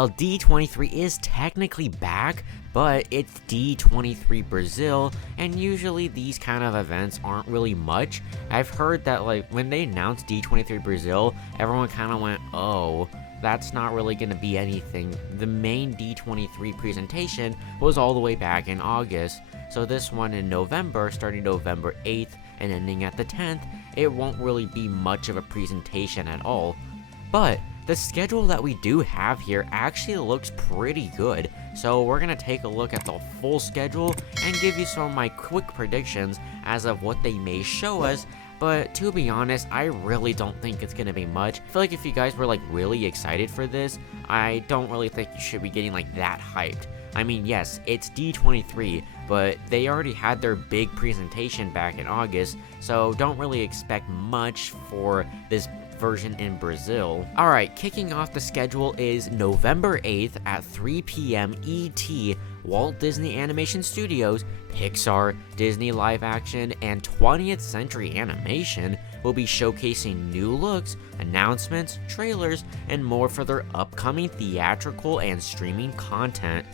Well, D23 is technically back, but it's D23 Brazil, and usually these kind of events aren't really much. I've heard that like when they announced D23 Brazil, everyone kind of went, oh, that's not really going to be anything. The main D23 presentation was all the way back in August, so this one in November, starting November 8th and ending at the 10th, it won't really be much of a presentation at all. But the schedule that we do have here actually looks pretty good, so we're going to take a look at the full schedule and give you some of my quick predictions as of what they may show us. But to be honest, I really don't think it's going to be much. I feel like if you guys were like really excited for this, I don't really think you should be getting like that hyped. I mean, yes, it's D23, but they already had their big presentation back in August, so don't really expect much for this version in Brazil. Alright, kicking off the schedule is November 8th at 3 p.m. ET. Walt Disney Animation Studios, Pixar, Disney Live Action, and 20th Century Animation will be showcasing new looks, announcements, trailers, and more for their upcoming theatrical and streaming content.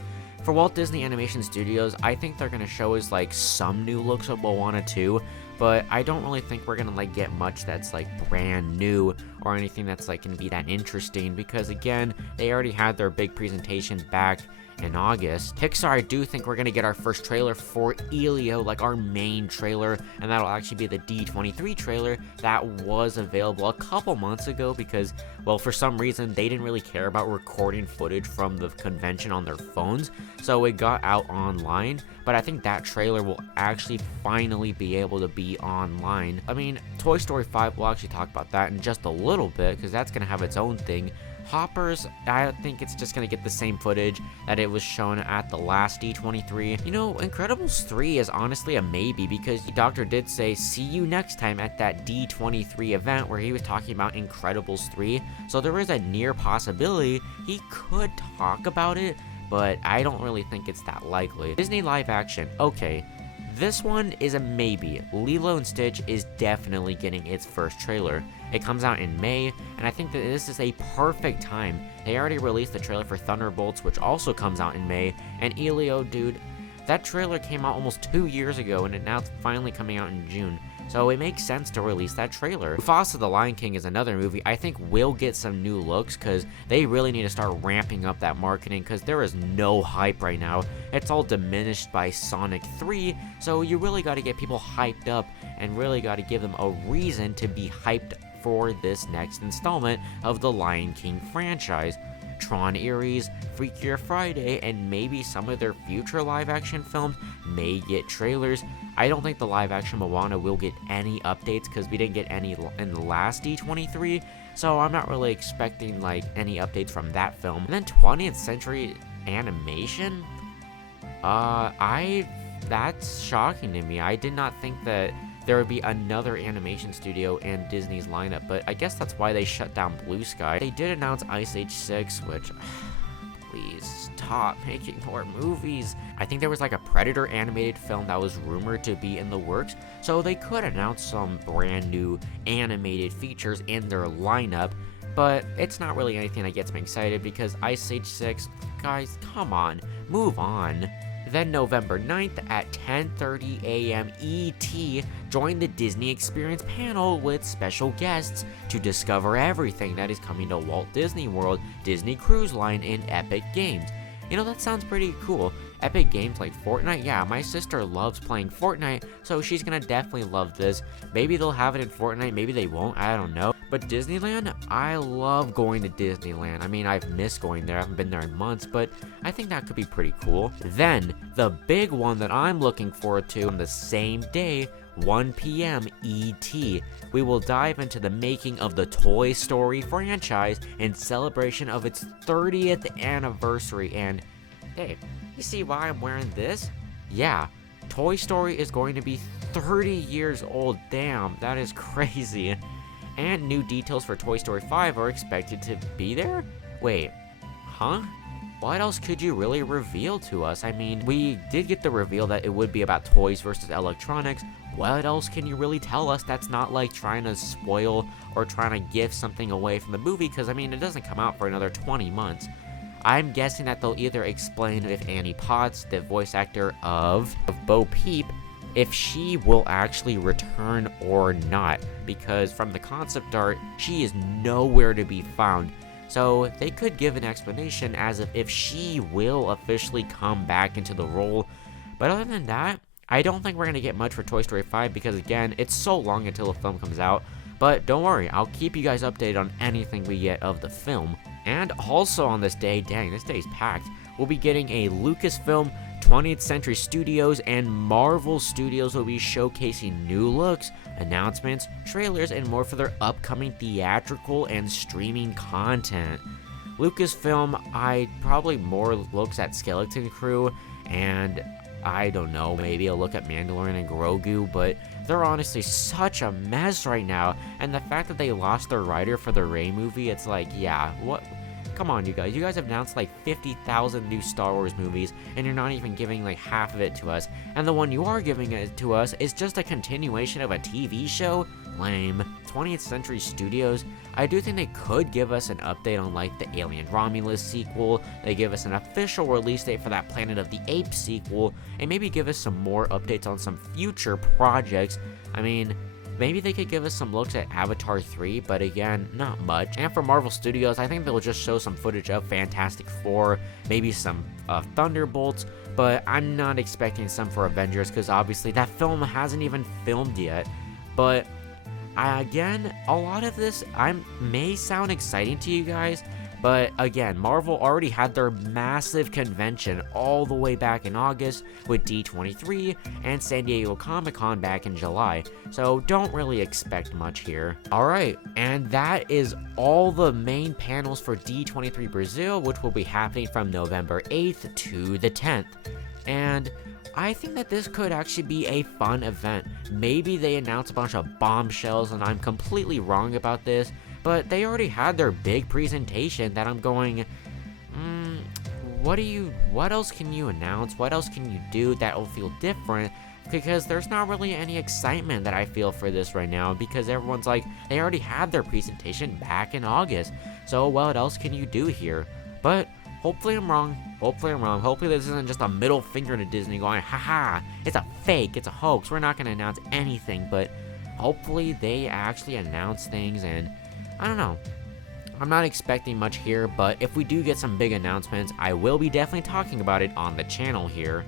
For Walt Disney Animation Studios, I think they're going to show us like some new looks of Moana 2, but I don't really think we're going to like get much that's like brand new or anything that's like going to be that interesting, because again, they already had their big presentation back in August. Pixar, I do think we're going to get our first trailer for Elio, like our main trailer, and that'll actually be the D23 trailer that was available a couple months ago because, well, for some reason, they didn't really care about recording footage from the convention on their phones, so it got out online, but I think that trailer will actually finally be able to be online. I mean, Toy Story 5, we'll actually talk about that in just a little bit, because that's going to have its own thing. Hoppers, I think it's just going to get the same footage that it was shown at the last D23. You know, Incredibles 3 is honestly a maybe, because the doctor did say, see you next time at that D23 event where he was talking about Incredibles 3. So there is a near possibility he could talk about it, but I don't really think it's that likely. Disney live action, okay. This one is a maybe. Lilo and Stitch is definitely getting its first trailer. It comes out in May, and I think that this is a perfect time. They already released the trailer for Thunderbolts, which also comes out in May, and Elio, dude, that trailer came out almost 2 years ago, and now it's finally coming out in June. So it makes sense to release that trailer. Mufasa the Lion King is another movie I think will get some new looks, because they really need to start ramping up that marketing, because there is no hype right now. It's all diminished by Sonic 3, so you really got to get people hyped up and really got to give them a reason to be hyped for this next installment of the Lion King franchise. Tron Ares, Freakier Friday, and maybe some of their future live-action films may get trailers. I don't think the live-action Moana will get any updates because we didn't get any in the last D23, so I'm not really expecting like any updates from that film. And then 20th Century Animation? That's shocking to me. I did not think that there would be another animation studio in Disney's lineup, but I guess that's why they shut down Blue Sky. They did announce Ice Age 6, which, please stop making more movies. I think there was like a Predator animated film that was rumored to be in the works, so they could announce some brand new animated features in their lineup, but it's not really anything that gets me excited because Ice Age 6, guys, come on, move on. Then November 9th at 10:30 a.m. ET, join the Disney Experience panel with special guests to discover everything that is coming to Walt Disney World, Disney Cruise Line, and Epic Games. You know, that sounds pretty cool. Epic Games like Fortnite, yeah, my sister loves playing Fortnite, so she's gonna definitely love this. Maybe they'll have it in Fortnite, maybe they won't, I don't know. But Disneyland, I love going to Disneyland. I mean, I've missed going there, I haven't been there in months, but I think that could be pretty cool. Then, the big one that I'm looking forward to on the same day, 1 p.m. ET. We will dive into the making of the Toy Story franchise in celebration of its 30th anniversary. And, hey, you see why I'm wearing this? Yeah, Toy Story is going to be 30 years old. Damn, that is crazy. And new details for Toy Story 5 are expected to be there? Wait, huh? What else could you really reveal to us? I mean, we did get the reveal that it would be about toys versus electronics. What else can you really tell us that's not like trying to spoil or trying to give something away from the movie? Because, I mean, it doesn't come out for another 20 months. I'm guessing that they'll either explain if Annie Potts, the voice actor of Bo Peep, if she will actually return or not, because from the concept art, she is nowhere to be found. So they could give an explanation as if she will officially come back into the role. But other than that, I don't think we're going to get much for Toy Story 5 because, again, it's so long until the film comes out. But don't worry, I'll keep you guys updated on anything we get of the film. And also on this day, dang, this day's packed, we'll be getting a Lucasfilm, 20th Century Studios, and Marvel Studios will be showcasing new looks, announcements, trailers, and more for their upcoming theatrical and streaming content. Lucasfilm, I probably more looks at Skeleton Crew, and I don't know, maybe a look at Mandalorian and Grogu, but they're honestly such a mess right now, and the fact that they lost their writer for the Rey movie, it's like, yeah, what? Come on, you guys have announced like 50,000 new Star Wars movies, and you're not even giving like half of it to us, and the one you are giving it to us is just a continuation of a TV show? Lame. 20th Century Studios, I do think they could give us an update on like the Alien Romulus sequel, they give us an official release date for that Planet of the Apes sequel, and maybe give us some more updates on some future projects. I mean, maybe they could give us some looks at Avatar 3, but again, not much. And for Marvel Studios, I think they'll just show some footage of Fantastic Four, maybe some Thunderbolts, but I'm not expecting some for Avengers because obviously that film hasn't even filmed yet. But again, a lot of this may sound exciting to you guys, but again, Marvel already had their massive convention all the way back in August with D23 and San Diego Comic-Con back in July, so don't really expect much here. Alright, and that is all the main panels for D23 Brazil, which will be happening from November 8th to the 10th. And I think that this could actually be a fun event. Maybe they announce a bunch of bombshells and I'm completely wrong about this, but they already had their big presentation that I'm going, what else can you announce? What else can you do that will feel different? Because there's not really any excitement that I feel for this right now, because everyone's like, they already had their presentation back in August, so what else can you do here? But hopefully I'm wrong. Hopefully this isn't just a middle finger to Disney going, haha, it's a fake, it's a hoax, we're not going to announce anything, but hopefully they actually announce things, and I don't know. I'm not expecting much here, but if we do get some big announcements, I will be definitely talking about it on the channel here.